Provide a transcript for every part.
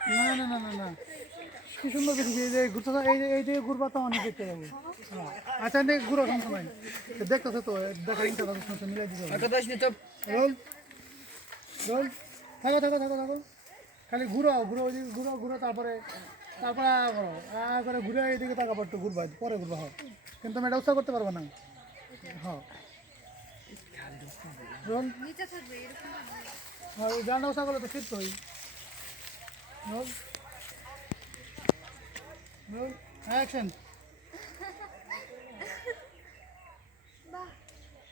না না না না না কি সুন্দর দেখি এই যে ঘুরতে এই যে ঘুরবা তো অনেক দেখতে যাবো আচ্ছা নে ঘুরো সমস্যা নাই দেখতেছো তো দেখা ইন্টারনেট সমস্যা মিলাই দিতে হবে কথা শুনে চুপ রোল রোল থাকো থাকো থাকো থাকো খালি ঘুরো ঘুরো ওইদিকে ঘুরো ঘুরো তারপরে তারপরে করো করে ঘুরে এইদিকে টাকা পড়তো ঘুরবা পরে ঘুরবা হয় কিন্তু আমি এটা উৎসাহ করতে পারবো না হ্যাঁ রোল নিচে থাকবে এরকম আর গানটা উৎসাহ করলে তো ফিট হই রোল রোল অ্যাকশন বাহ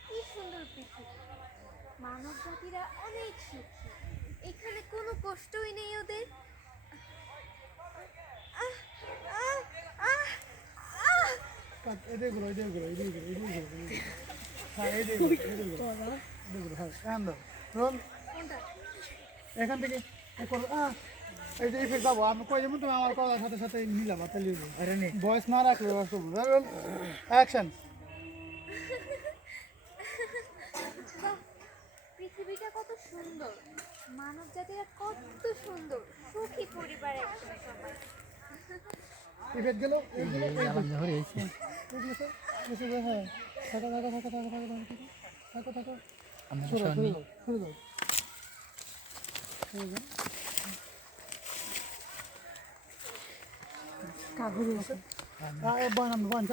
কি সুন্দর পৃথিবী মানব জাতিরা অনেক সুখী এখানে কোনো কষ্টই নেই ওদের আহ, আহ, আহ, আহ। এদিকে ঘুরো এদিকে ঘুরো এদিকে ঘুরো এদিকে ঘুরো হ্যাঁ এদিকে ঘুরো এদিকে ঘুরো এদিকে ঘুরো হ্যাঁ এখন দাও রোল কোনটা? এখান থেকে এই যে ইফেক্ট যাবো আমি কই যাবো তুমি আমার কথার সাথে সাথে মিলাবা তাহলে আরে নে ভয়েস না রাখলে অ্যাকশন বাহ পৃথিবীটা কত সুন্দর মানব জাতিরা কত সুন্দর সুখী পরিবার একসাথে সবাই ইফেক্ট গেল এইগুলো ধরে এসে হ্যাঁ থাকো থাকো থাকো থাকো থাকো থাকো থাকো আমরা শুরু সবাই শুরু দাও কাগুরি আছে বয়ান বয়ান